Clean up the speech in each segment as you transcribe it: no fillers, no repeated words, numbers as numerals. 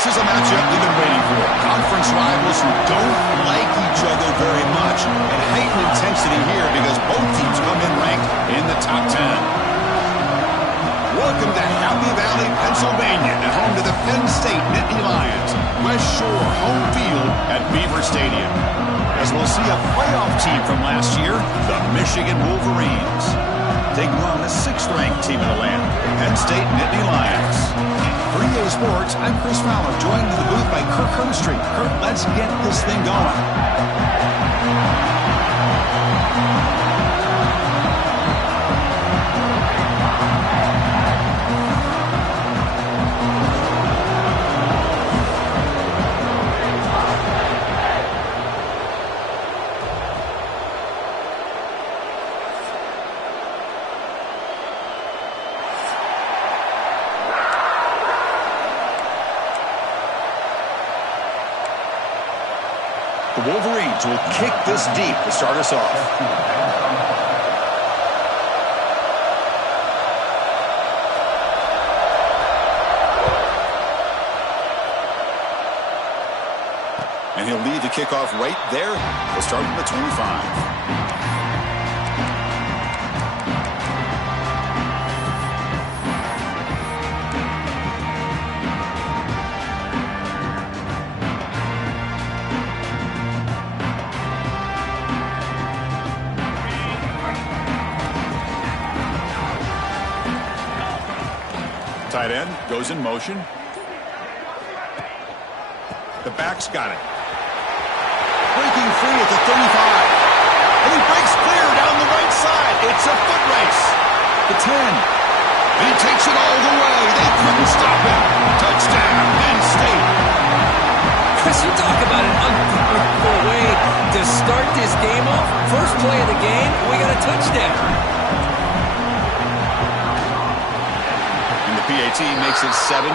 This is a matchup we've been waiting for. Conference rivals who don't like each other very much, and heightened intensity here because both teams come in ranked in the top 10. Welcome to Happy Valley, Pennsylvania, and home to the Penn State Nittany Lions. West Shore home field at Beaver Stadium. As we'll see a playoff team from last year, the Michigan Wolverines. Taking on the 6th-ranked team in the land, the Penn State Nittany Lions. For EA Sports, I'm Chris Fowler, joined in the booth by Kirk Hermstreet. Kirk, let's get this thing going. The Wolverines will kick this deep to start us off. And he'll lead the kickoff right there. We'll start from the 25. Tight end goes in motion. The back's got it. Breaking free at the 35. And he breaks clear down the right side. It's a foot race. The 10. And he takes it all the way. They couldn't stop him. Touchdown, Penn State. Chris, you talk about an unbelievable way to start this game off. First play of the game, we got a touchdown. PAT makes it 7-0.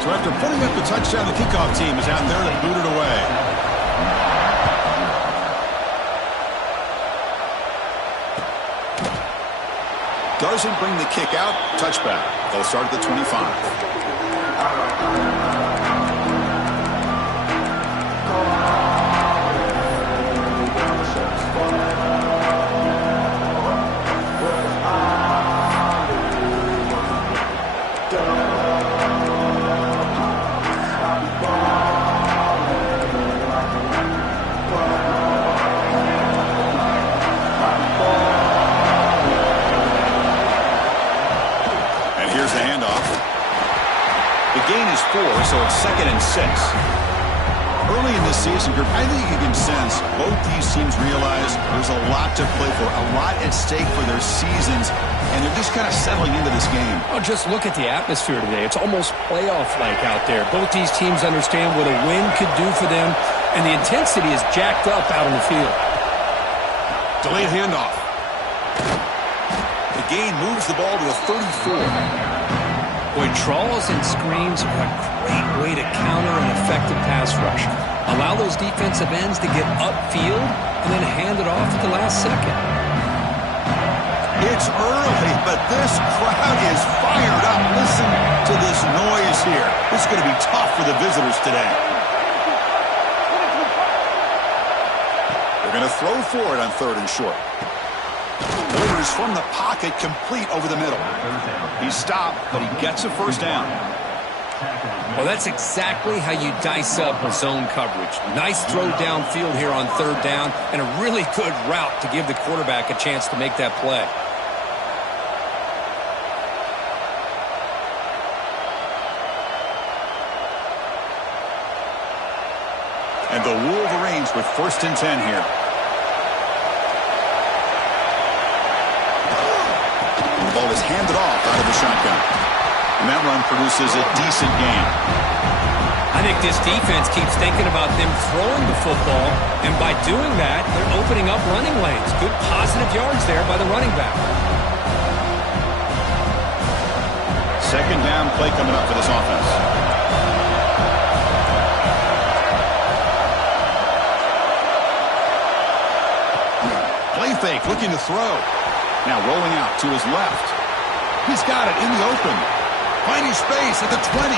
So after putting up the touchdown, the kickoff team is out there to boot it away. Doesn't bring the kick out. Touchback. They'll start at the 25. So it's 2nd and 6. Early in this season group, I think you can sense both these teams realize there's a lot to play for, a lot at stake for their seasons, and they're just kind of settling into this game. Oh, just look at the atmosphere today. It's almost playoff-like out there. Both these teams understand what a win could do for them, and the intensity is jacked up out on the field. Delayed handoff. The gain moves the ball to the 34. Boy, trawls and screens are a great way to counter an effective pass rush. Allow those defensive ends to get upfield and then hand it off at the last second. It's early, but this crowd is fired up. Listen to this noise here. It's going to be tough for the visitors today. They're going to throw for it on 3rd and short. Orders from the pocket, complete over the middle. He's stopped, but he gets a first down. Well, that's exactly how you dice up a zone coverage. Nice throw downfield here on 3rd down, and a really good route to give the quarterback a chance to make that play. And the Wolverines with 1st and 10 here. The ball is handed off out of the shotgun. And that run produces a decent gain. I think this defense keeps thinking about them throwing the football, and by doing that, they're opening up running lanes. Good positive yards there by the running back. 2nd down play coming up for this offense. Play fake, looking to throw. Now rolling out to his left. He's got it in the open. Finding space at the 20.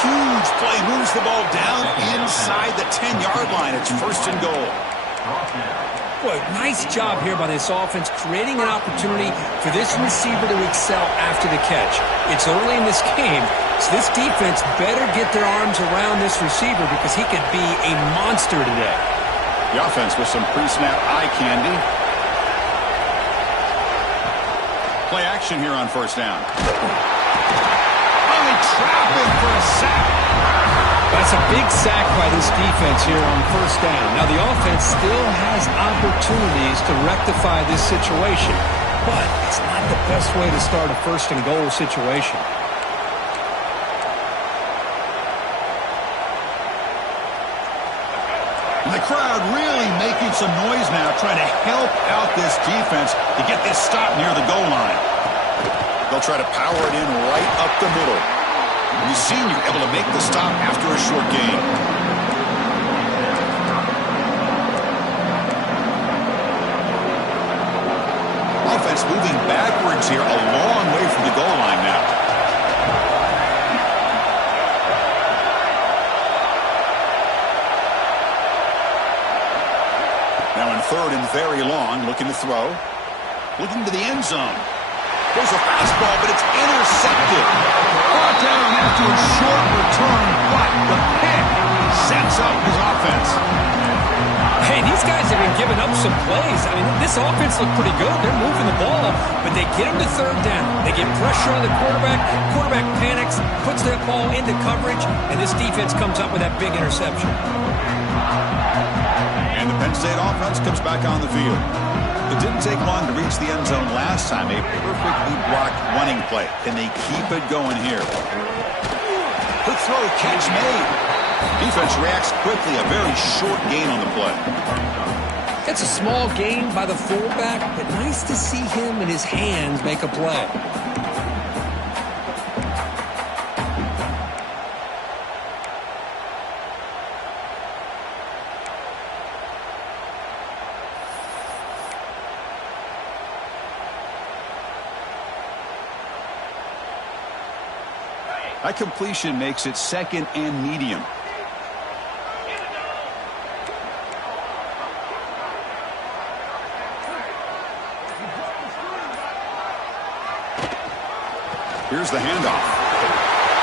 Huge play. Moves the ball down inside the 10-yard line. It's first and goal. Boy, nice job here by this offense, creating an opportunity for this receiver to excel after the catch. It's early in this game, so this defense better get their arms around this receiver because he could be a monster today. The offense with some pre-snap eye candy. Play action here on first down. Only trapping for a sack. That's a big sack by this defense here on first down. Now, the offense still has opportunities to rectify this situation, but it's not the best way to start a first and goal situation. And the crowd really making some noise now, trying to help out this defense to get this stop near the goal line. They'll try to power it in right up the middle. The senior able to make the stop after a short gain. Offense moving backwards here, a long way from the goal line now. Now in third and very long, looking to throw. Looking to the end zone. There's a fastball, but it's intercepted. Brought down after a short return, but the pick sets up his offense. Hey, these guys have been giving up some plays. I mean, this offense looked pretty good. They're moving the ball, but they get him to third down. They get pressure on the quarterback. Quarterback panics, puts that ball into coverage, and this defense comes up with that big interception. And the Penn State offense comes back on the field. It didn't take long to reach the end zone last time. A perfectly blocked running play. Can they keep it going here? Quick throw, catch made. Defense reacts quickly. A very short gain on the play. It's a small gain by the fullback, but nice to see him and his hands make a play. That completion makes it second and medium. Here's the handoff.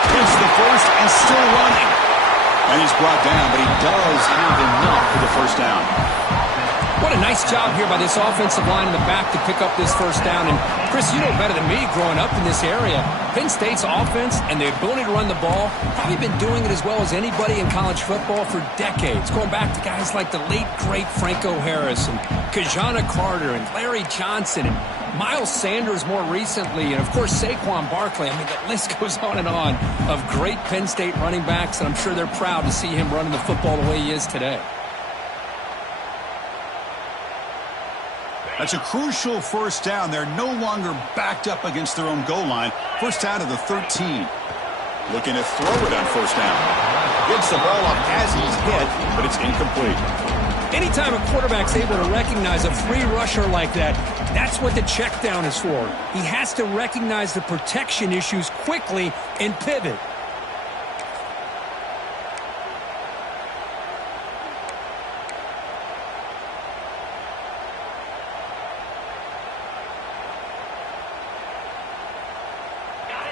It's the first and still running. And he's brought down, but he does have enough for the first down. What a nice job here by this offensive line in the back to pick up this first down. And, Chris, you know better than me growing up in this area. Penn State's offense and the ability to run the ball, probably been doing it as well as anybody in college football for decades. Going back to guys like the late, great Franco Harris and Kajana Carter and Larry Johnson and Miles Sanders more recently, and, of course, Saquon Barkley. I mean, the list goes on and on of great Penn State running backs, and I'm sure they're proud to see him running the football the way he is today. That's a crucial first down. They're no longer backed up against their own goal line. First down to the 13. Looking to throw it on first down. Gets the ball up as he's hit, but it's incomplete. Anytime a quarterback's able to recognize a free rusher like that, that's what the check down is for. He has to recognize the protection issues quickly and pivot.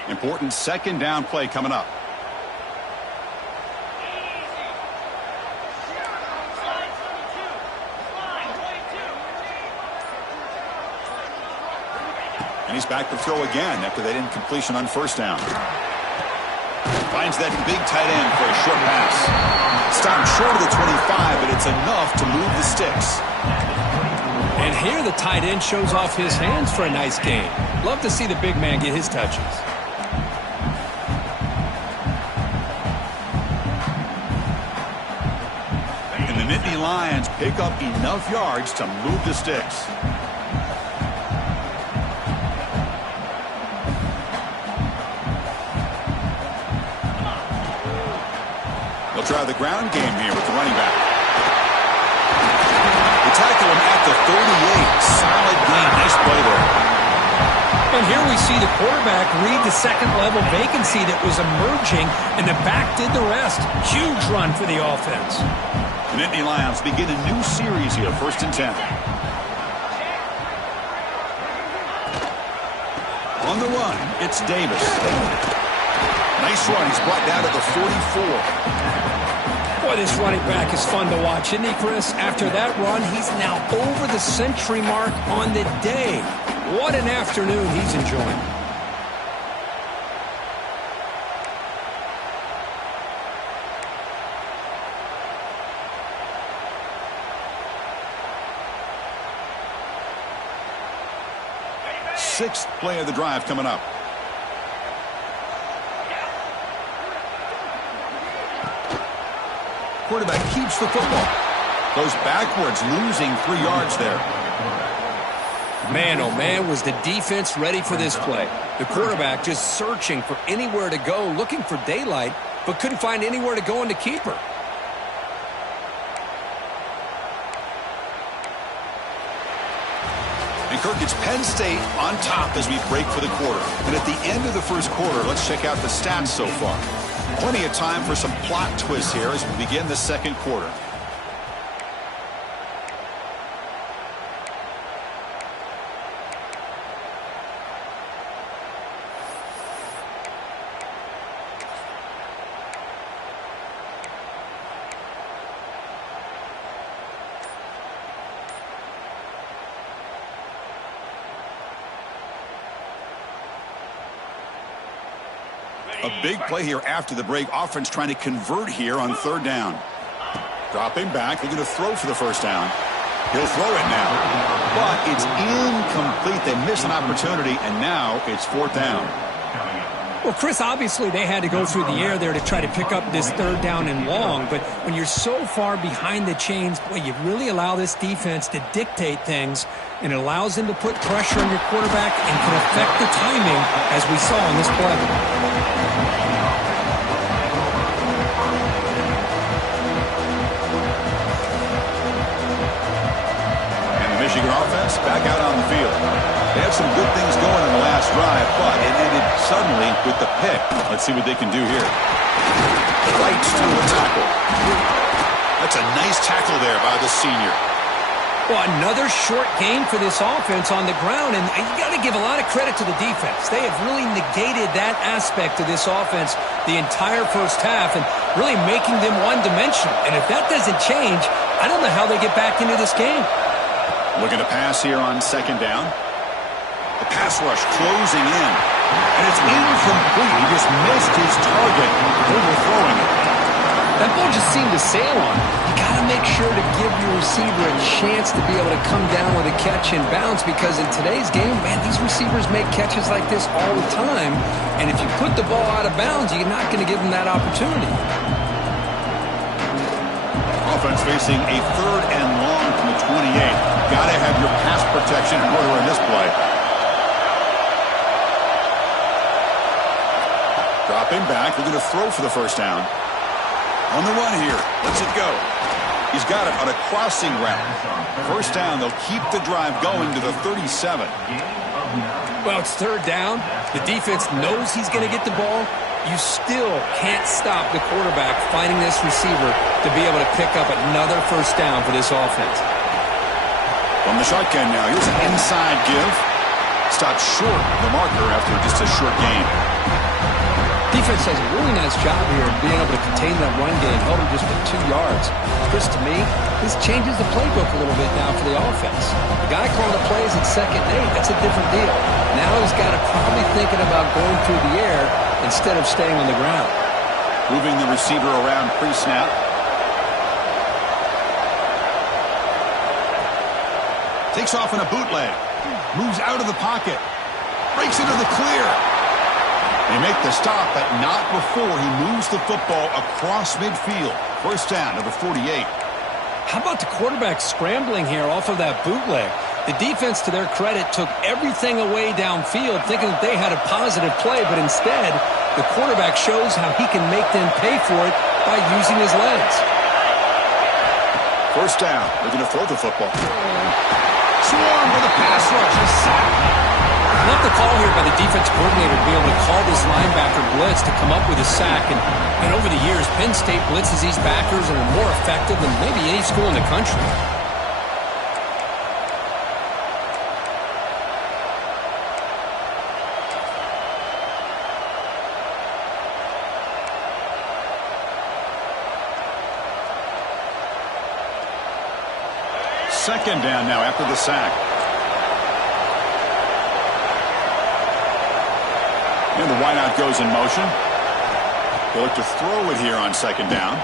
Important second down play coming up. And he's back to throw again after that incompletion on first down. Finds that big tight end for a short pass. Stopped short of the 25, but it's enough to move the sticks. And here the tight end shows off his hands for a nice gain. Love to see the big man get his touches. And the Nittany Lions pick up enough yards to move the sticks. They'll try the ground game here with the running back. They tackle him at the 38. Solid gain. Nice play there. And here we see the quarterback read the second-level vacancy that was emerging, and the back did the rest. Huge run for the offense. The Nittany Lions begin a new series here, 1st and 10. On the run, it's Davis. Nice run. He's brought down to the 44. Boy, this running back is fun to watch, isn't he, Chris? After that run, he's now over the century mark on the day. What an afternoon he's enjoying. Sixth play of the drive coming up. Quarterback keeps the football. Goes backwards, losing 3 yards there. Man, oh man, was the defense ready for this play. The quarterback just searching for anywhere to go, looking for daylight, but couldn't find anywhere to go in the keeper. And Kirk, it's Penn State on top as we break for the quarter. And at the end of the first quarter, let's check out the stats so far. Plenty of time for some plot twists here as we begin the second quarter. A big play here after the break. Offense trying to convert here on 3rd down. Dropping back. They're going to throw for the 1st down. He'll throw it now. But it's incomplete. They miss an opportunity, and now it's 4th down. Well, Chris, obviously they had to go through the air there to try to pick up this 3rd down and long. But when you're so far behind the chains, boy, you really allow this defense to dictate things. And it allows them to put pressure on your quarterback and can affect the timing, as we saw in this play. Michigan offense back out on the field. They had some good things going in the last drive, but it ended suddenly with the pick. Let's see what they can do here. Right to the tackle. That's a nice tackle there by the senior. Well, another short game for this offense on the ground, and you got to give a lot of credit to the defense. They have really negated that aspect of this offense the entire first half and really making them one-dimensional. And if that doesn't change, I don't know how they get back into this game. Looking to pass here on 2nd down. The pass rush closing in. And it's incomplete. He just missed his target, overthrowing it. That ball just seemed to sail on. You got to make sure to give your receiver a chance to be able to come down with a catch and bounce, because in today's game, man, these receivers make catches like this all the time. And if you put the ball out of bounds, you're not going to give them that opportunity. Offense facing a 3rd and long from the 28. Got to have your pass protection in order in this play. Dropping back. They're going to throw for the 1st down. On the run here. Lets it go. He's got it on a crossing route. 1st down. They'll keep the drive going to the 37. Well, it's 3rd down. The defense knows he's going to get the ball. You still can't stop the quarterback finding this receiver to be able to pick up another 1st down for this offense. From the shotgun now, here's an inside give. Stopped short of the marker after just a short gain. Defense does a really nice job here of being able to contain that run game, held him just at 2 yards. Chris, to me, this changes the playbook a little bit now for the offense. The guy calling the plays at 2nd and 8, that's a different deal. Now he's got to probably thinking about going through the air instead of staying on the ground. Moving the receiver around pre-snap. Takes off in a bootleg. Moves out of the pocket. Breaks into the clear. They make the stop, but not before he moves the football across midfield. 1st down to the 48. How about the quarterback scrambling here off of that bootleg? The defense, to their credit, took everything away downfield, thinking that they had a positive play, but instead, the quarterback shows how he can make them pay for it by using his legs. 1st down. They're going to throw the football. Swarm with a pass rush. A sack. Love the call here by the defense coordinator to be able to call this linebacker blitz to come up with a sack. And over the years, Penn State blitzes these backers and are more effective than maybe any school in the country. Second down now after the sack. And the wideout goes in motion. They'll look to throw it here on second down.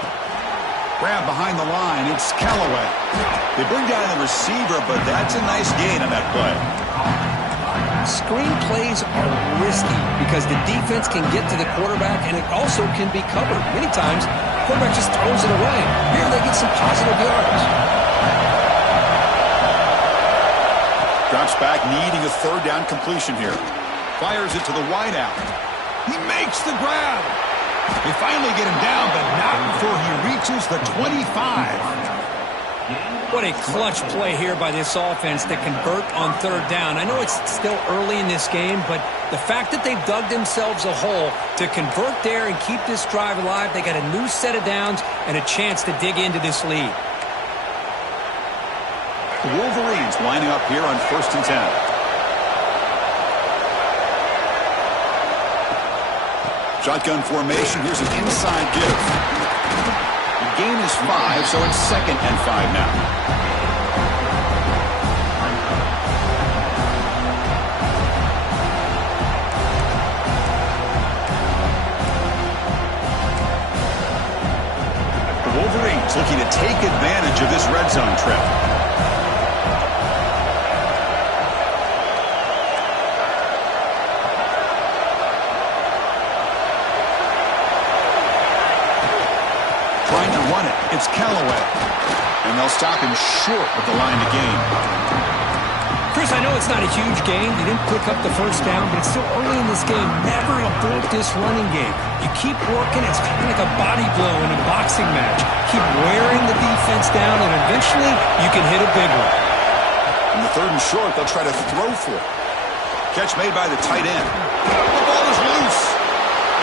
Grab behind the line. It's Callaway. They bring down the receiver, but that's a nice gain on that play. Screen plays are risky because the defense can get to the quarterback, and it also can be covered. Many times, the quarterback just throws it away. Here they get some positive yards. Drops back, needing a third down completion here. Fires it to the wideout. He makes the grab. They finally get him down, but not before he reaches the 25. What a clutch play here by this offense to convert on third down. I know it's still early in this game, but the fact that they've dug themselves a hole to convert there and keep this drive alive, they got a new set of downs and a chance to dig into this lead. The Wolverines lining up here on 1st and 10. Shotgun formation. Here's an inside give. The gain is 5, so it's 2nd and 5 now. The Wolverines looking to take advantage of this red zone trip. It's Callaway. And they'll stop him short of the line to gain. Chris, I know it's not a huge game. They didn't pick up the first down, but it's still early in this game. Never abort this running game. You keep working. It's kind of like a body blow in a boxing match. Keep wearing the defense down, and eventually you can hit a big one. In the 3rd and short, they'll try to throw for it. Catch made by the tight end. The ball is loose.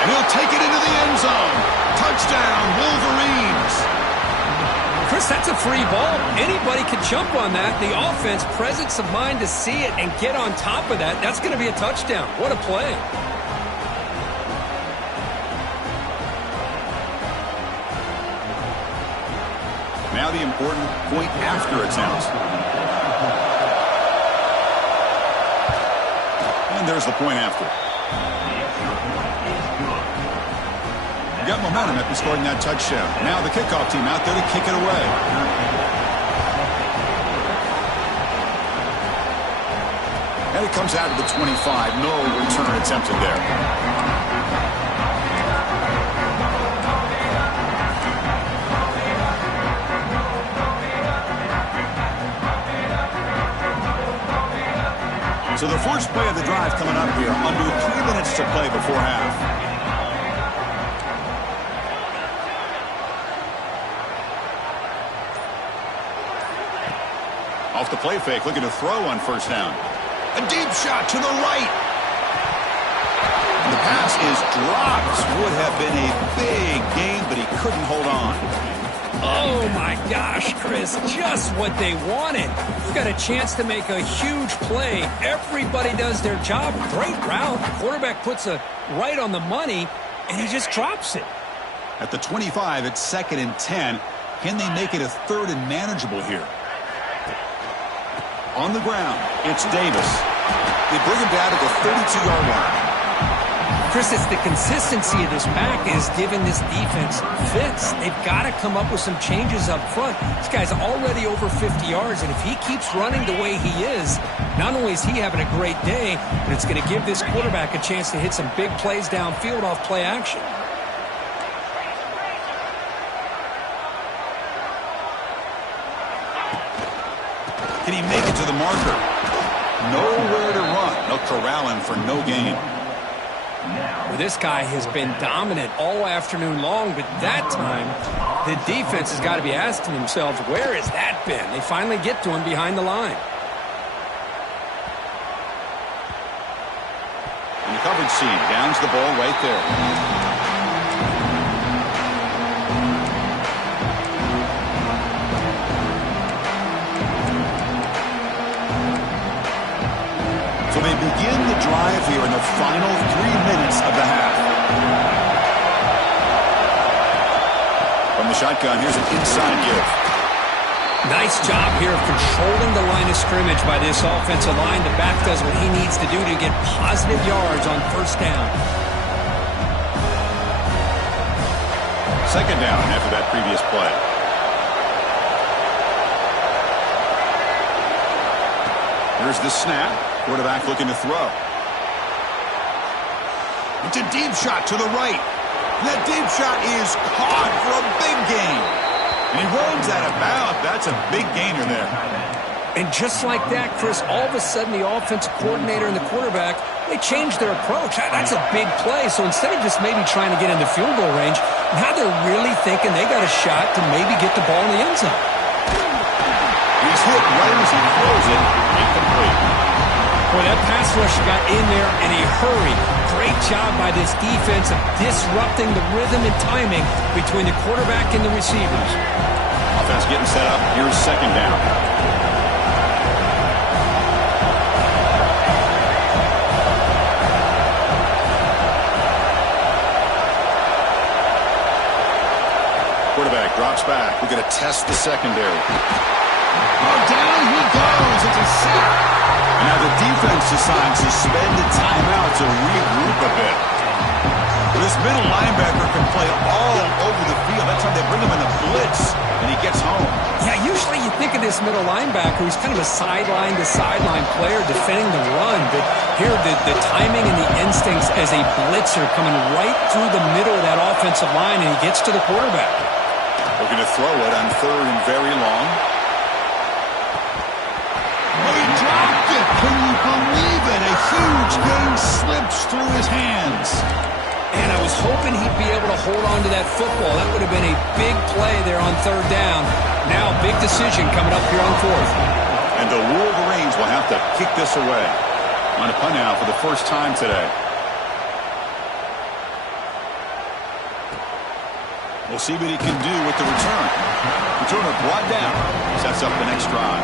And he'll take it into the end zone. Touchdown, Wolverines. Chris, that's a free ball. Anybody can jump on that. The offense, presence of mind to see it and get on top of that. That's going to be a touchdown. What a play. Now the important point after attempt. And there's the point after. Got momentum after scoring that touchdown. Now the kickoff team out there to kick it away. And it comes out to the 25. No return attempted there. So the first play of the drive coming up here. Under 3 minutes to play before half. Off the play fake, looking to throw on first down. A deep shot to the right. And the pass is dropped. Would have been a big gain, but he couldn't hold on. Oh, my gosh, Chris. Just what they wanted. Got a chance to make a huge play. Everybody does their job. Great route. The quarterback puts it right on the money, and he just drops it. At the 25, it's 2nd and 10. Can they make it a 3rd and manageable here? On the ground, it's Davis. They bring him down to the 32-yard line. Chris, it's the consistency of this back is giving this defense fits. They've got to come up with some changes up front. This guy's already over 50 yards, and if he keeps running the way he is, not only is he having a great day, but it's going to give this quarterback a chance to hit some big plays downfield off play action. Can he make it to the marker? Nowhere to run. They'll corral him for no gain. Well, this guy has been dominant all afternoon long, but that time the defense has got to be asking themselves, where has that been? They finally get to him behind the line. haven't seen. Downs the ball right there. So they begin the drive here in the final 3 minutes of the half. From the shotgun, here's an inside give. Nice job here of controlling the line of scrimmage by this offensive line. The back does what he needs to do to get positive yards on first down. Second down after that previous play. Here's the snap. Quarterback looking to throw. It's a deep shot to the right. That deep shot is caught for a big gain. And he runs out of bounds. That's a big gainer there. And just like that, Chris, all of a sudden the offensive coordinator and the quarterback, they changed their approach. That's a big play. So instead of just maybe trying to get into field goal range, now they're really thinking they got a shot to maybe get the ball in the end zone. He's hit right as he throws it. Incomplete. Boy, that pass rush got in there in a hurry. Great job by this defense of disrupting the rhythm and timing between the quarterback and the receivers. Offense getting set up. Here's second down. Quarterback drops back. We're going to test the secondary. Oh, down he goes. It's a sack. And now the defense decides to spend a timeout to regroup a bit. This middle linebacker can play all over the field. That's how they bring him in the blitz, and he gets home. Yeah, usually you think of this middle linebacker who's kind of a sideline-to-sideline player defending the run. But here, the timing and the instincts as a blitzer coming right through the middle of that offensive line, and he gets to the quarterback. Looking to throw it on third and very long. He dropped it. Can you believe it? A huge gain slips through his hands. And I was hoping he'd be able to hold on to that football. That would have been a big play there on third down. Now, big decision coming up here on fourth. And the Wolverines will have to kick this away. On a punt now for the first time today. We'll see what he can do with the return. Returner brought down. Sets up the next drive.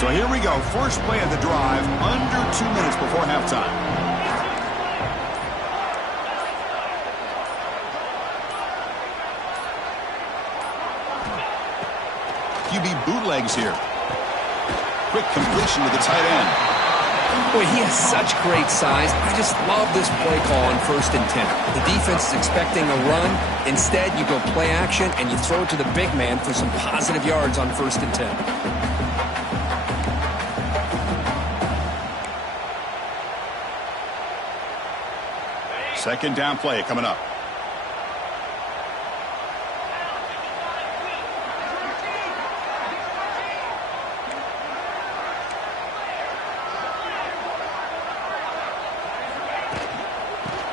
So here we go. First play of the drive, under 2 minutes before halftime. QB bootlegs here. Quick completion to the tight end. Boy, he has such great size. I just love this play call on 1st and 10. The defense is expecting a run. Instead, you go play action, and you throw it to the big man for some positive yards on 1st and 10. Second down play coming up.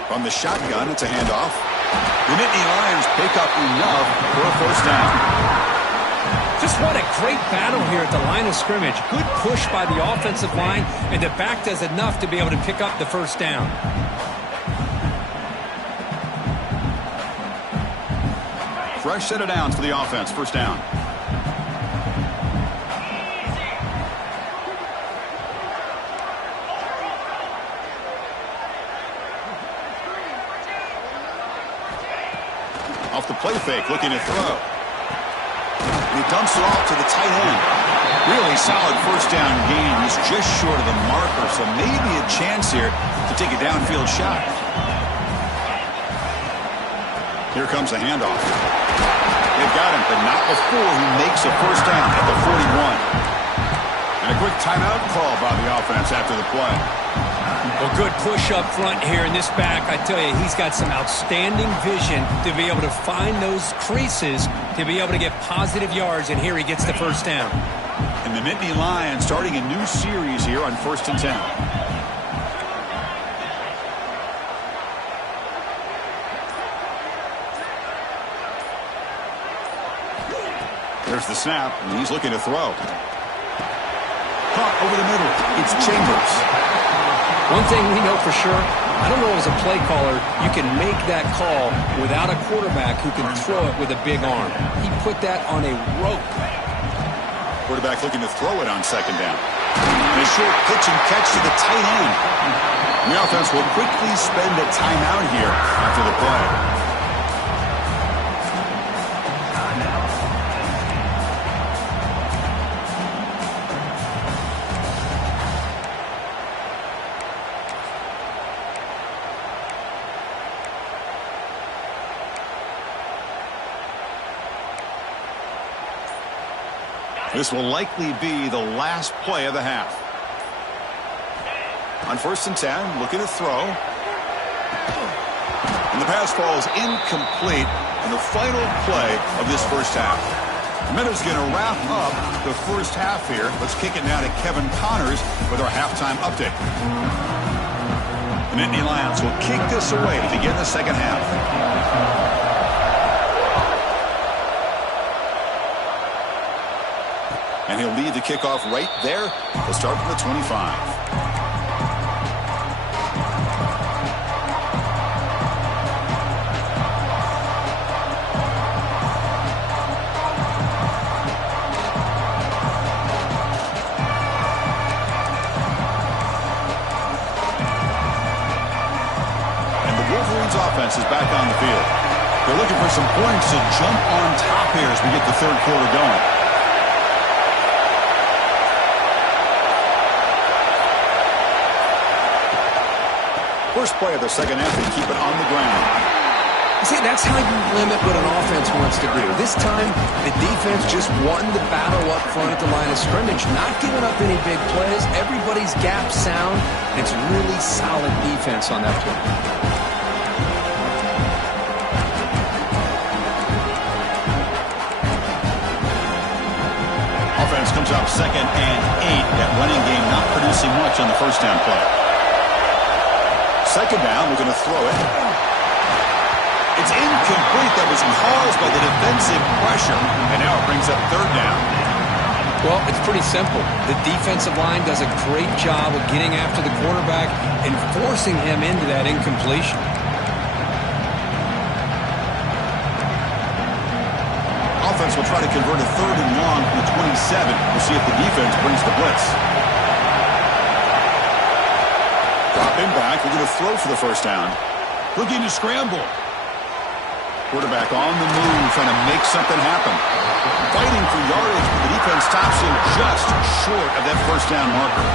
From the shotgun, it's a handoff. The Nittany Lions pick up enough for a first down. Just what a great battle here at the line of scrimmage. Good push by the offensive line, and the back does enough to be able to pick up the first down. Fresh set of downs for the offense. First down. Off the play fake, looking to throw. And he dumps it off to the tight end. Really solid first down gain. He's just short of the marker, so maybe a chance here to take a downfield shot. Here comes the handoff. They've got him, but not before he makes a first down at the 41. And a quick timeout call by the offense after the play. Well, good push up front here in this back. I tell you, he's got some outstanding vision to be able to find those creases, to be able to get positive yards, and here he gets the first down. And the Nittany Lions starting a new series here on 1st and 10. There's the snap, and he's looking to throw. Caught over the middle. It's Chambers. One thing we know for sure, I don't know as a play caller, you can make that call without a quarterback who can throw it with a big arm. He put that on a rope. Quarterback looking to throw it on 2nd down. And a short pitch and catch to the tight end. The offense will quickly spend a timeout here after the play. This will likely be the last play of the half. On 1st and 10, looking to throw. And the pass falls incomplete on the final play of this first half. Minutes going to wrap up the first half here. Let's kick it now to Kevin Connors with our halftime update. The Nittany Lions will kick this away to begin the second half. And he'll lead the kickoff right there. He'll start from the 25. And the Wolverines offense is back on the field. They're looking for some points to jump on top here as we get the third quarter going. First play of the second half, they keep it on the ground. See, that's how you limit what an offense wants to do. This time, the defense just won the battle up front at the line of scrimmage, not giving up any big plays. Everybody's gap sound. It's really solid defense on that play. Offense comes up 2nd and 8. That running game not producing much on the first down play. 2nd down, we're going to throw it. It's incomplete. That was caused by the defensive pressure. And now it brings up 3rd down. Well, it's pretty simple. The defensive line does a great job of getting after the quarterback and forcing him into that incompletion. Offense will try to convert a 3rd and long from the 27. We'll see if the defense brings the blitz. Dropping back, we're going to throw for the first down. Looking to scramble. Quarterback on the move, trying to make something happen. Fighting for yardage, but the defense stops him just short of that first down marker.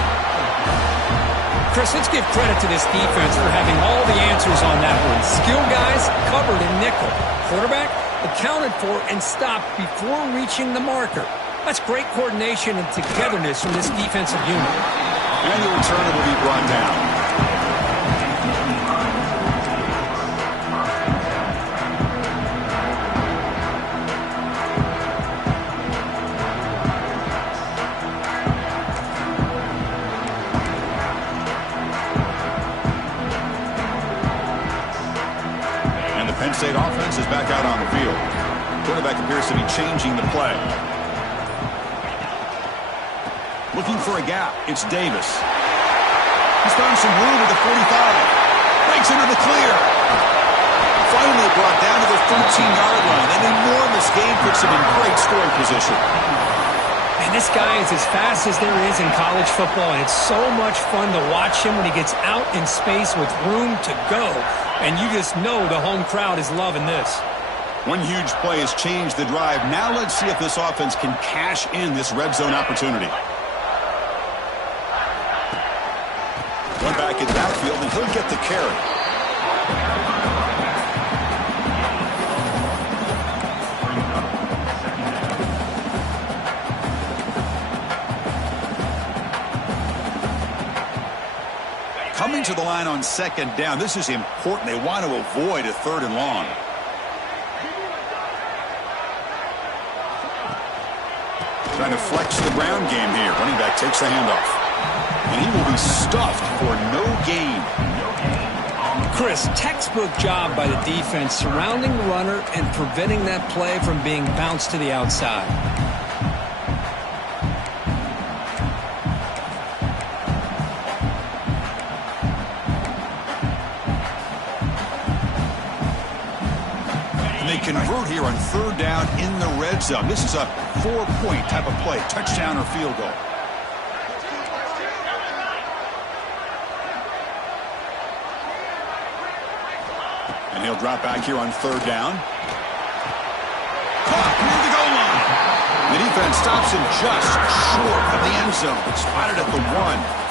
Chris, let's give credit to this defense for having all the answers on that one. Skill guys covered in nickel. Quarterback accounted for and stopped before reaching the marker. That's great coordination and togetherness from this defensive unit. And the returner will be brought down. State offense is back out on the field. Quarterback appears to be changing the play. Looking for a gap. It's Davis. He's found some room at the 45. Breaks into the clear. Finally brought down to the 13-yard line. An enormous gain puts him in great scoring position. And this guy is as fast as there is in college football, and it's so much fun to watch him when he gets out in space with room to go. And you just know the home crowd is loving this. One huge play has changed the drive. Now let's see if this offense can cash in this red zone opportunity. One back in the backfield, and he'll get the carry. Coming to the line on 2nd down. This is important. They want to avoid a 3rd and long. Trying to flex the ground game here. Running back takes the handoff. And he will be stuffed for no gain. Chris, textbook job by the defense surrounding the runner and preventing that play from being bounced to the outside. And they convert here on third down in the red zone. This is a 4-point type of play, touchdown or field goal. And he'll drop back here on third down. Caught near the goal line. The defense stops him just short of the end zone. Spotted at the 1.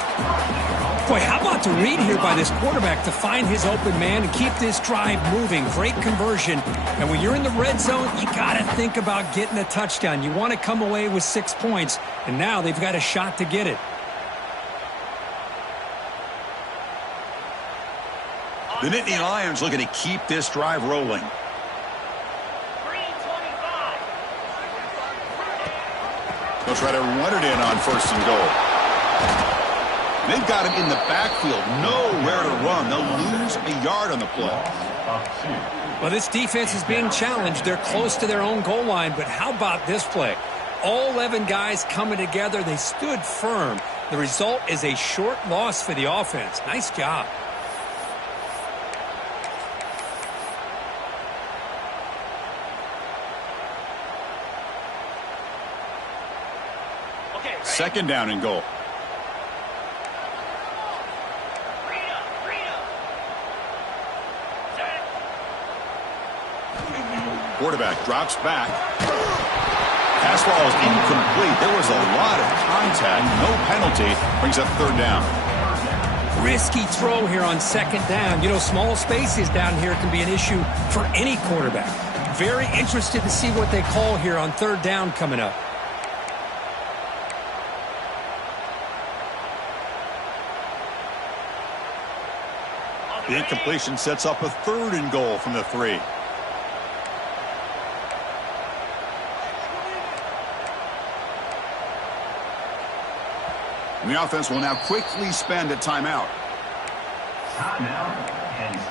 Boy, how about the read here by this quarterback to find his open man and keep this drive moving. Great conversion. And when you're in the red zone, you got to think about getting a touchdown. You want to come away with 6 points. And now they've got a shot to get it. The Nittany Lions looking to keep this drive rolling. They'll try to run it in on first and goal. They've got him in the backfield. Nowhere to run. They'll lose a yard on the play. Well, this defense is being challenged. They're close to their own goal line, but how about this play? All 11 guys coming together. They stood firm. The result is a short loss for the offense. Nice job. Second down and goal. Quarterback drops back. Pass ball is incomplete. There was a lot of contact. No penalty. Brings up third down. Risky throw here on second down. You know, small spaces down here can be an issue for any quarterback. Very interested to see what they call here on third down coming up. The incompletion sets up a third and goal from the 3. And the offense will now quickly spend a timeout. Timeout, Penn State.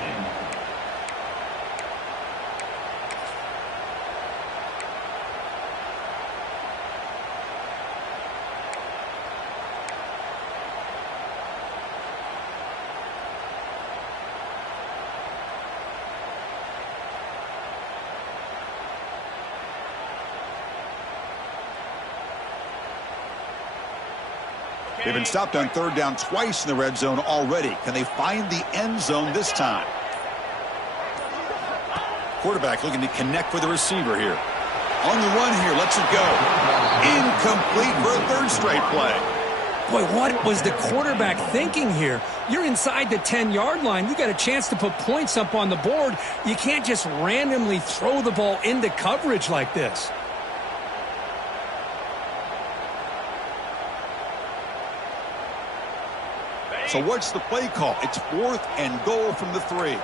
They've been stopped on third down twice in the red zone already. Can they find the end zone this time? Quarterback looking to connect with the receiver here. On the run here, lets it go. Incomplete for a third straight play. Boy, what was the quarterback thinking here? You're inside the 10-yard line. You got a chance to put points up on the board. You can't just randomly throw the ball into coverage like this. So what's the play call? It's fourth and goal from the 3.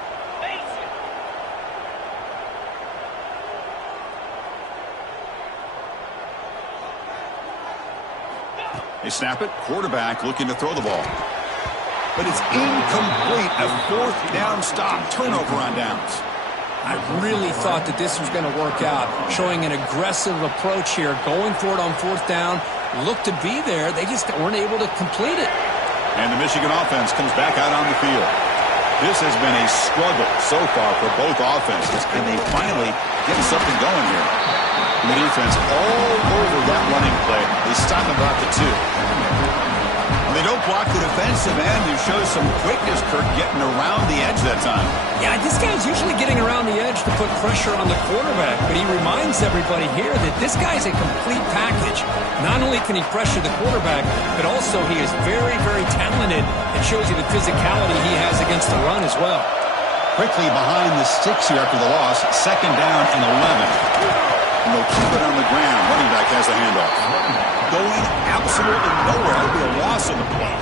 They snap it. Quarterback looking to throw the ball. But it's incomplete. A fourth down stop. Turnover on downs. I really thought that this was going to work out. Showing an aggressive approach here. Going for it on fourth down. Looked to be there. They just weren't able to complete it. And the Michigan offense comes back out on the field. This has been a struggle so far for both offenses. And they finally get something going here. And the defense all over that running play. They stop him about the 2. And they don't block the defensive end, who shows some quickness, Kirk, getting around the edge that time. Yeah, this guy's usually getting around the edge to put pressure on the quarterback, but he reminds everybody here that this guy's a complete package. Not only can he pressure the quarterback, but also he is very, very talented and shows you the physicality he has against the run as well. Quickly behind the sticks here after the loss. Second down and 11. And they'll keep it on the ground. Running back has the handoff. Going absolutely nowhere. It'll be a loss on the play.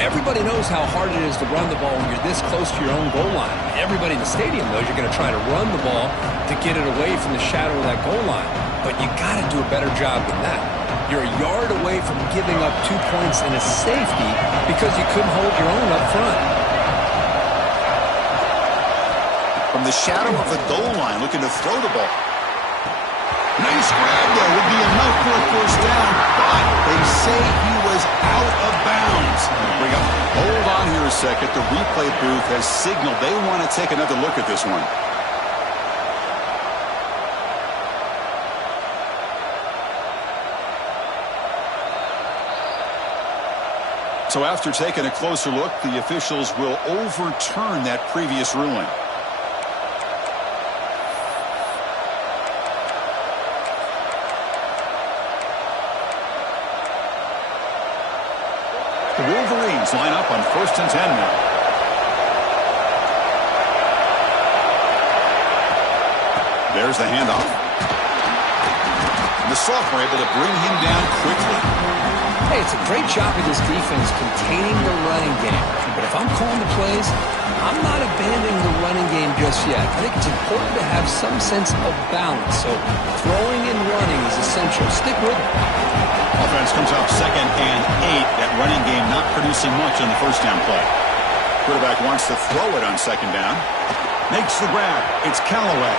Everybody knows how hard it is to run the ball when you're this close to your own goal line. Everybody in the stadium knows you're going to try to run the ball to get it away from the shadow of that goal line. but you got to do a better job than that. You're a yard away from giving up 2 points and a safety because you couldn't hold your own up front. From the shadow of the goal line, looking to throw the ball. Nice grab there. Would be enough for a first down, but they say he was out of bounds. Hold on here a second. The replay booth has signaled they want to take another look at this one. So after taking a closer look, the officials will overturn that previous ruling. The Wolverines line up on 1st and 10 now. There's the handoff. And the sophomore able to bring him down quickly. Hey, it's a great job of this defense containing the running game. But if I'm calling the plays, I'm not abandoning the running game just yet. I think it's important to have some sense of balance. So throwing and running is essential. Stick with it. Offense comes up 2nd and 8. That running game not producing much on the first down play. Quarterback wants to throw it on 2nd down. Makes the grab. It's Callaway.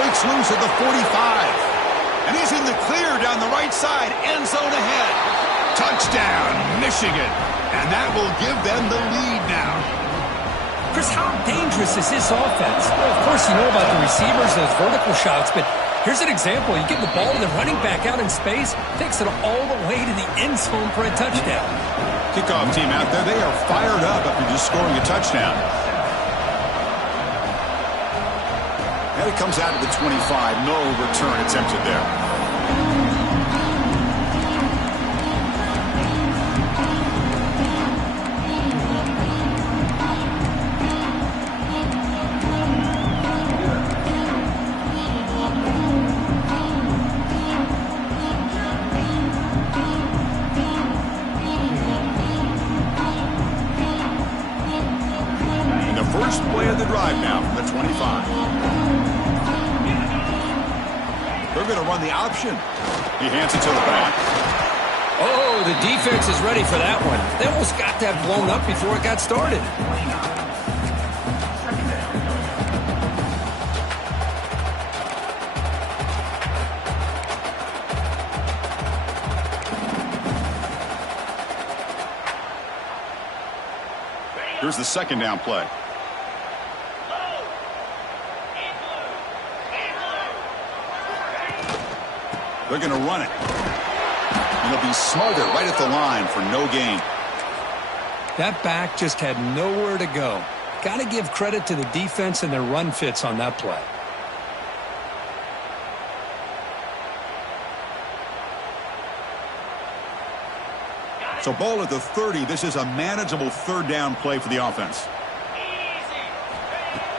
Breaks loose at the 45. And he's in the clear down the right side. End zone ahead. Touchdown, Michigan. And that will give them the lead now. Chris, how dangerous is this offense? Well, of course, you know about the receivers, those vertical shots, but here's an example. You give the ball to the running back out in space, takes it all the way to the end zone for a touchdown. Kickoff team out there, they are fired up after just scoring a touchdown. And it comes out to the 25. No return attempted there. First play of the drive now from the 25. They're going to run the option. He hands it to the back. Oh, the defense is ready for that one. They almost got that blown up before it got started. Here's the 2nd down play. They're going to run it. And they'll be smothered right at the line for no gain. That back just had nowhere to go. Got to give credit to the defense and their run fits on that play. So ball at the 30. This is a manageable 3rd down play for the offense.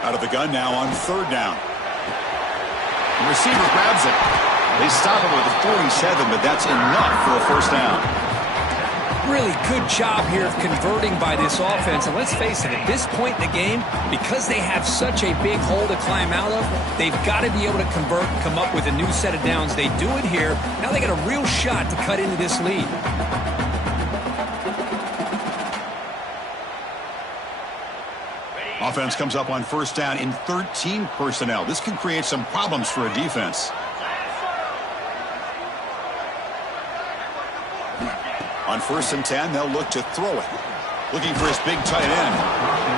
Out of the gun now on 3rd down. The receiver grabs it. They stop him with the 47, but that's enough for a first down. Really good job here of converting by this offense. And let's face it, at this point in the game, because they have such a big hole to climb out of, they've got to be able to convert and come up with a new set of downs. They do it here. Now they got a real shot to cut into this lead. Offense comes up on 1st down in 13 personnel. This can create some problems for a defense. On 1st and 10, they'll look to throw it. Looking for his big tight end.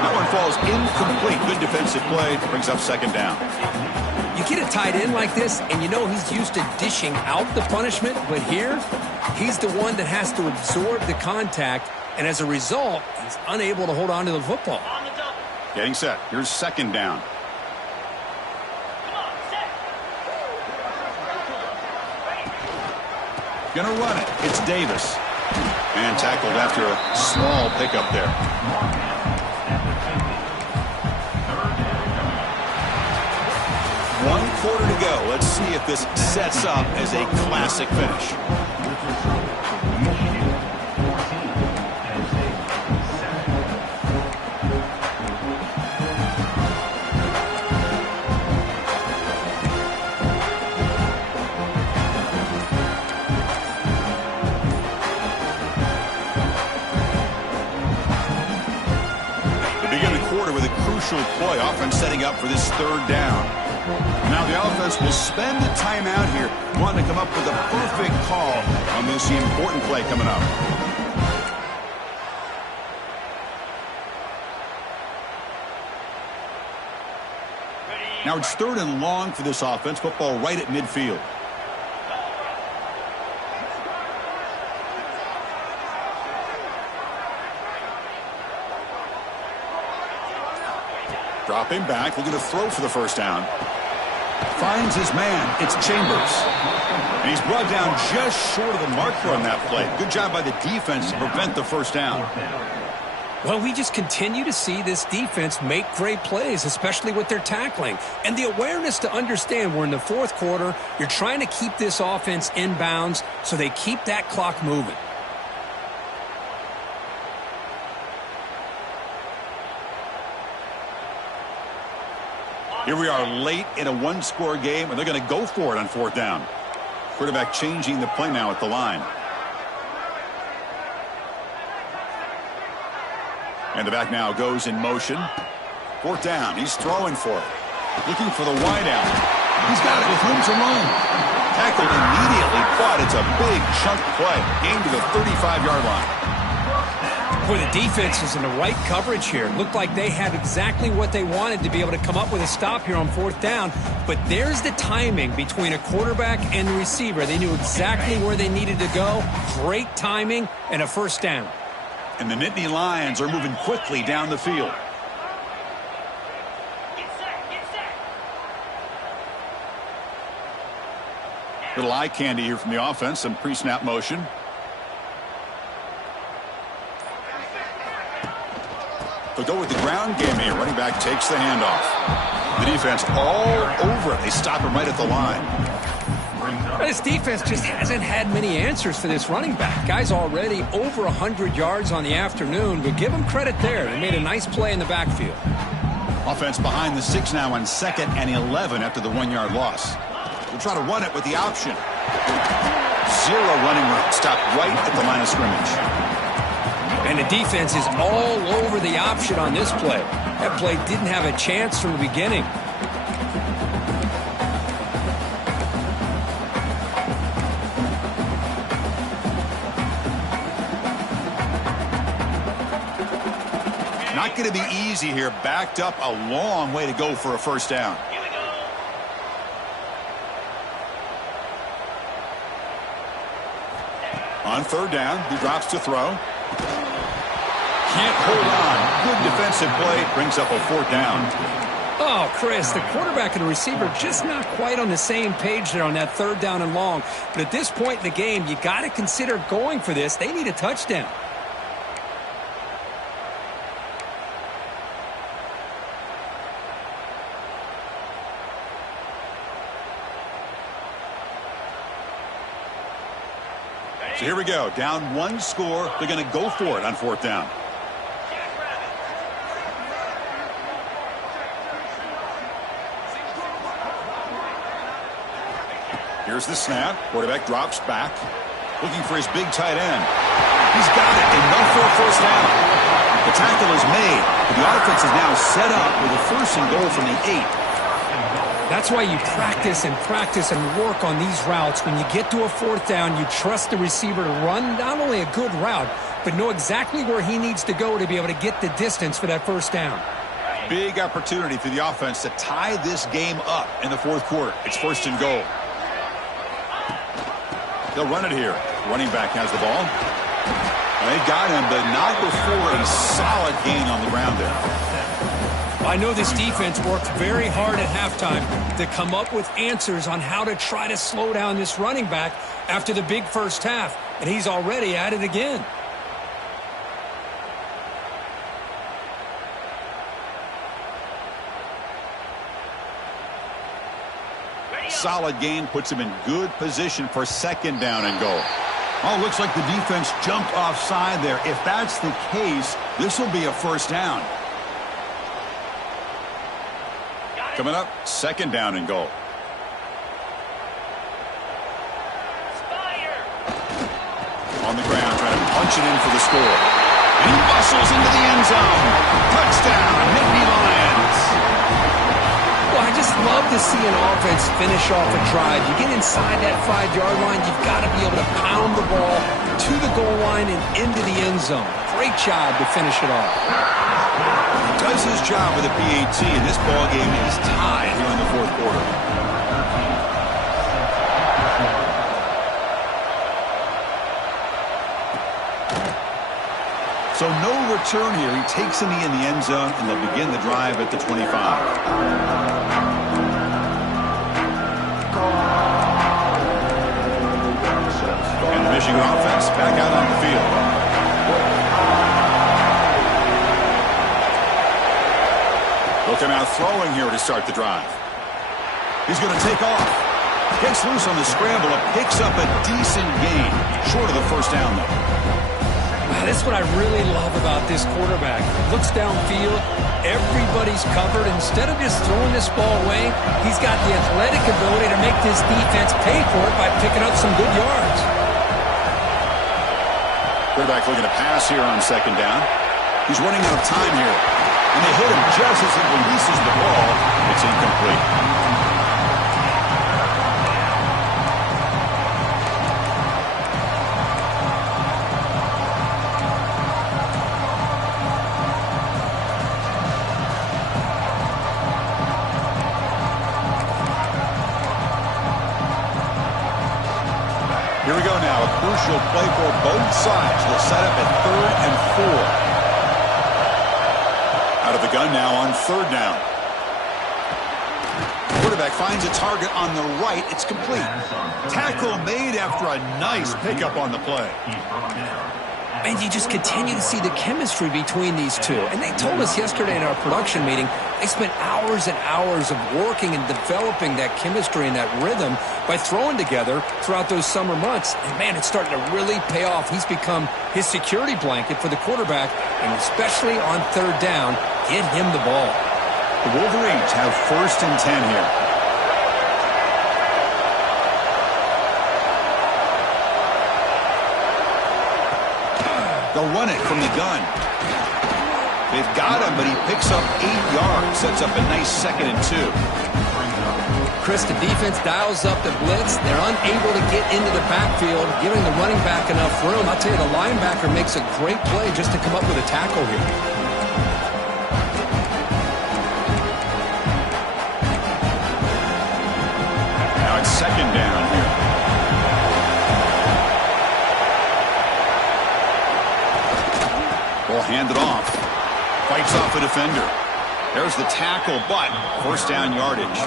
That one falls incomplete. Good defensive play. Brings up 2nd down. You get a tight end like this, and you know he's used to dishing out the punishment, but here, he's the one that has to absorb the contact, and as a result, he's unable to hold on to the football. Getting set. Here's 2nd down. Gonna run it. It's Davis. And tackled after a small pickup there. One quarter to go. Let's see if this sets up as a classic finish. quarter with a crucial play. Offense setting up for this third down. Now the offense will spend the timeout here, wanting to come up with a perfect call on this important play coming up. Now it's 3rd and long for this offense. Football right at midfield. Dropping back, looking to throw for the first down. Finds his man. It's Chambers. And he's brought down just short of the marker on that play. Good job by the defense to prevent the first down. Well, we just continue to see this defense make great plays, especially with their tackling. And the awareness to understand we're in the 4th quarter, you're trying to keep this offense in bounds so they keep that clock moving. Here we are late in a one-score game, and they're going to go for it on 4th down. Quarterback changing the play now at the line. And the back now goes in motion. 4th down. He's throwing for it. Looking for the wide out. He's got it with room to run. Tackled immediately, but it's a big chunk play. Gained to the 35-yard line. Boy, the defense is in the right coverage here. Looked like they had exactly what they wanted to be able to come up with a stop here on 4th down. But there's the timing between a quarterback and the receiver. They knew exactly where they needed to go. Great timing and a first down. And the Nittany Lions are moving quickly down the field. Little eye candy here from the offense. Some pre-snap motion. They'll go with the ground game here. Running back takes the handoff. The defense all over it. They stop him right at the line. This defense just hasn't had many answers for this running back. Guy's already over 100 yards on the afternoon, but give him credit there. They made a nice play in the backfield. Offense behind the 6 now on 2nd and 11 after the 1-yard loss. We'll try to run it with the option. 0 running room. Stopped right at the line of scrimmage. And the defense is all over the option on this play. That play didn't have a chance from the beginning. Not going to be easy here. Backed up a long way to go for a first down. On 3rd down, he drops to throw. Can't hold on. Good defensive play. Brings up a 4th down. Oh, Chris, the quarterback and the receiver just not quite on the same page there on that 3rd down and long. But at this point in the game, you got to consider going for this. They need a touchdown. So here we go. Down 1 score. They're going to go for it on 4th down. Here's the snap. Quarterback drops back. Looking for his big tight end. He's got it. Enough for a first down. The tackle is made. But the offense is now set up with a 1st and goal from the 8. That's why you practice and work on these routes. When you get to a 4th down, you trust the receiver to run not only a good route, but know exactly where he needs to go to be able to get the distance for that first down. Big opportunity for the offense to tie this game up in the 4th quarter. It's 1st and goal. They'll run it here. Running back has the ball. They got him, but not before a solid gain on the ground there. I know this defense worked very hard at halftime to come up with answers on how to try to slow down this running back after the big first half, and he's already at it again. Solid gain puts him in good position for 2nd down and goal. Oh, looks like the defense jumped offside there. If that's the case, this will be a first down. Coming up, 2nd down and goal. On the ground, trying to punch it in for the score. And he bustles into the end zone. Touchdown, Nittany Lions. Well, I just love to see an offense finish off a drive. You get inside that 5-yard line, you've got to be able to pound the ball to the goal line and into the end zone. Great job to finish it off. He does his job with a PAT, and this ball game is tied here in the fourth quarter. So no return here. He takes in the end zone, and they'll begin the drive at the 25. And the Michigan offense back out on the field. They'll come out throwing here to start the drive. He's going to take off. Gets loose on the scramble and picks up a decent gain. Short of the first down, though. That's what I really love about this quarterback. Looks downfield, everybody's covered. Instead of just throwing this ball away, he's got the athletic ability to make this defense pay for it by picking up some good yards. Quarterback looking to pass here on second down. He's running out of time here. And they hit him just as he releases the ball. It's incomplete. Here we go now, a crucial play for both sides. They'll set up at 3rd and 4. Out of the gun now on 3rd down. Quarterback finds a target on the right. It's complete. Tackle made after a nice pickup on the play. And you just continue to see the chemistry between these two. And they told us yesterday in our production meeting, they spent hours and hours of working and developing that chemistry and that rhythm by throwing together throughout those summer months. And, man, it's starting to really pay off. He's become his security blanket for the quarterback, and especially on 3rd down, get him the ball. The Wolverines have 1st and 10 here. They'll run it from the gun. They've got him, but he picks up 8 yards. Sets up a nice 2nd and 2. Chris, the defense dials up the blitz. They're unable to get into the backfield, giving the running back enough room. I'll tell you, the linebacker makes a great play just to come up with a tackle here. Now it's 2nd down here. Ball handed off. Fights off a defender. There's the tackle, but 1st down yardage.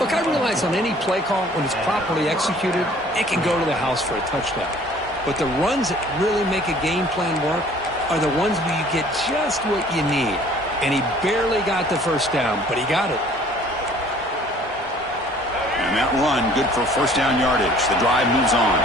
Look, I realize on any play call, when it's properly executed, it can go to the house for a touchdown. But the runs that really make a game plan work are the ones where you get just what you need. And he barely got the 1st down, but he got it. And that run, good for 1st down yardage. The drive moves on.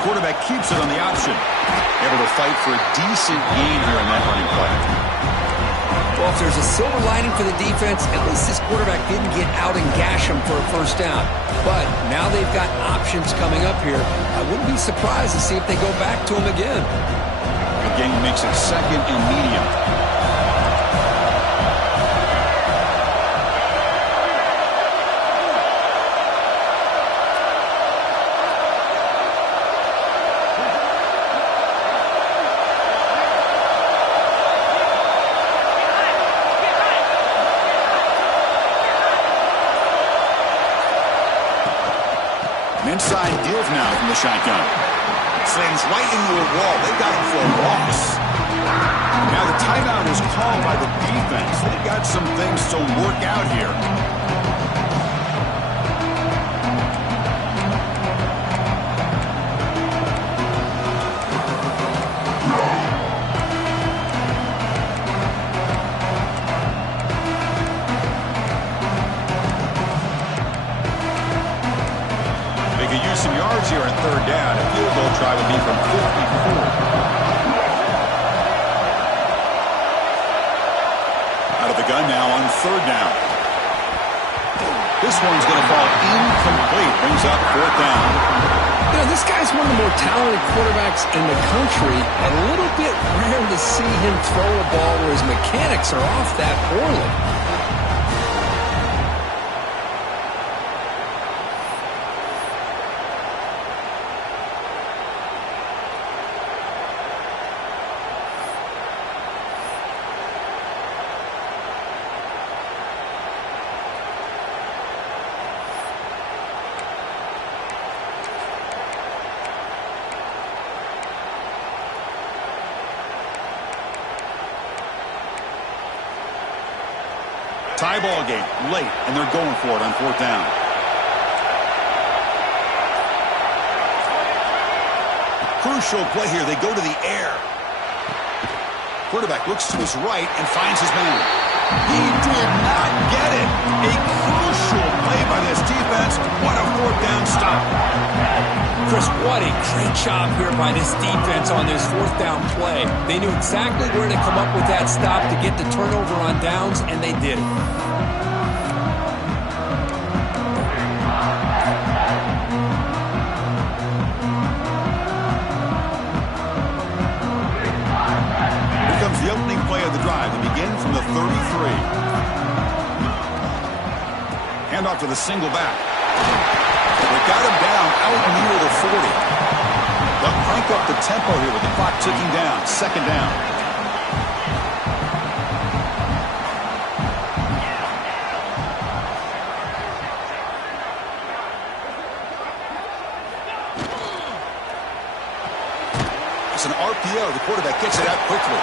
Quarterback keeps it on the option. Able to fight for a decent gain here in that running play. Well, if there's a silver lining for the defense, at least this quarterback didn't get out and gash him for a 1st down. But now they've got options coming up here. I wouldn't be surprised to see if they go back to him again. The game makes it 2nd and medium. Inside deals now from the shotgun. Slings right into a wall. They got him for a loss. Now the timeout is called by the defense. They've got some things to work out here. some yards here on third down. A field goal try would be from 54. Out of the gun now on third down. This one's going to fall incomplete. Brings up fourth down. You know, this guy's one of the more talented quarterbacks in the country. A little bit rare to see him throw a ball where his mechanics are off that poorly. Tie ball game late, and they're going for it on fourth down. Crucial play here. They go to the air. Quarterback looks to his right and finds his man. He did not get it. A crucial play by this defense. What a fourth down stop. Chris, what a great job here by this defense on this fourth down play. They knew exactly where to come up with that stop to get the turnover on downs, and they did it. Here comes the opening play of the drive. They begin from the 33. Handoff to the single back. They got him down out near the 40. They'll crank up the tempo here with the clock ticking down. Second down. It's an RPO. The quarterback gets it out quickly.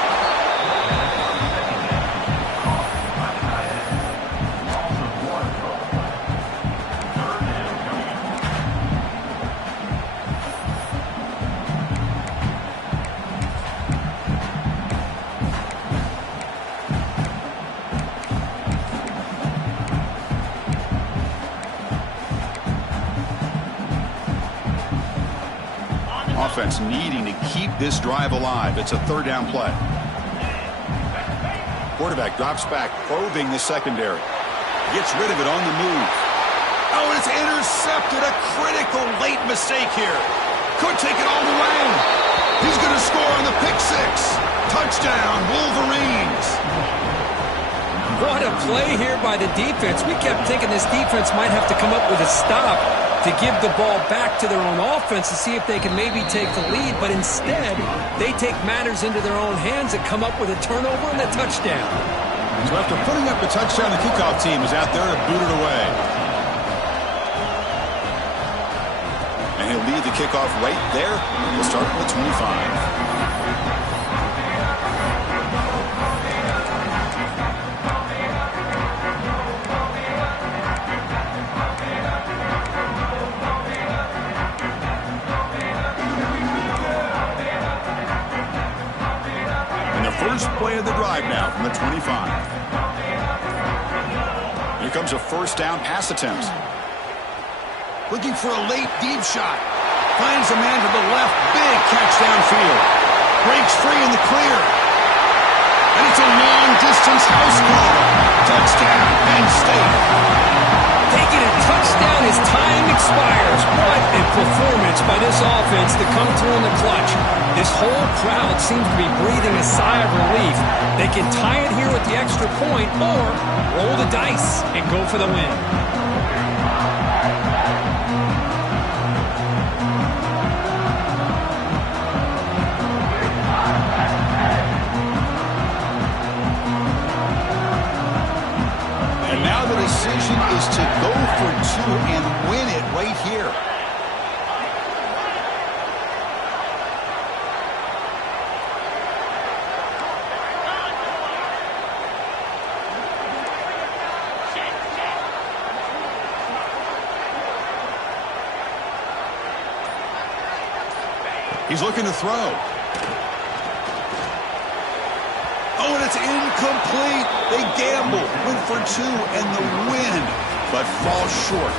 Offense needing to keep this drive alive. It's a third down play. Quarterback drops back, probing the secondary. Gets rid of it on the move. Oh, it's intercepted. A critical late mistake here. Could take it all the way. He's going to score on the pick six. Touchdown, Wolverines. What a play here by the defense. We kept thinking this defense might have to come up with a stop to give the ball back to their own offense to see if they can maybe take the lead, but instead they take matters into their own hands and come up with a turnover and a touchdown. So after putting up a touchdown, the kickoff team is out there to boot it away. And he'll lead the kickoff right there. We'll start from the 25. First play of the drive now from the 25. Here comes a first down pass attempt. Looking for a late deep shot. Finds a man to the left. Big catch downfield. Breaks free in the clear. And it's a long-distance house call. Touchdown, Penn State. Taking a touchdown as time expires. What a performance by this offense to come through in the clutch. This whole crowd seems to be breathing a sigh of relief. They can tie it here with the extra point or roll the dice and go for the win. And now the decision is to go for two and win it right here. He's looking to throw. Oh, and it's incomplete. They gamble, went for two, and the win, but fall short.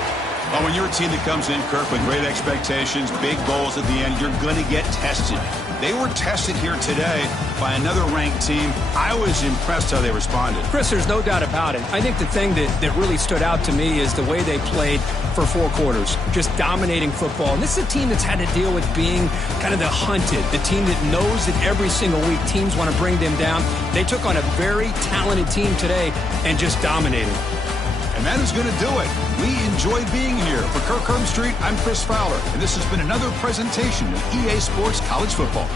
Well, when you're a team that comes in, Kirk, with great expectations, big goals at the end, you're going to get tested. They were tested here today by another ranked team. I was impressed how they responded. Chris, there's no doubt about it. I think the thing that really stood out to me is the way they played for 4 quarters, just dominating football. And this is a team that's had to deal with being kind of the hunted, the team that knows that every single week teams want to bring them down. They took on a very talented team today and just dominated. And that is going to do it. We enjoyed being here. For Kirk Herbstreit, I'm Chris Fowler, and this has been another presentation of EA Sports College Football.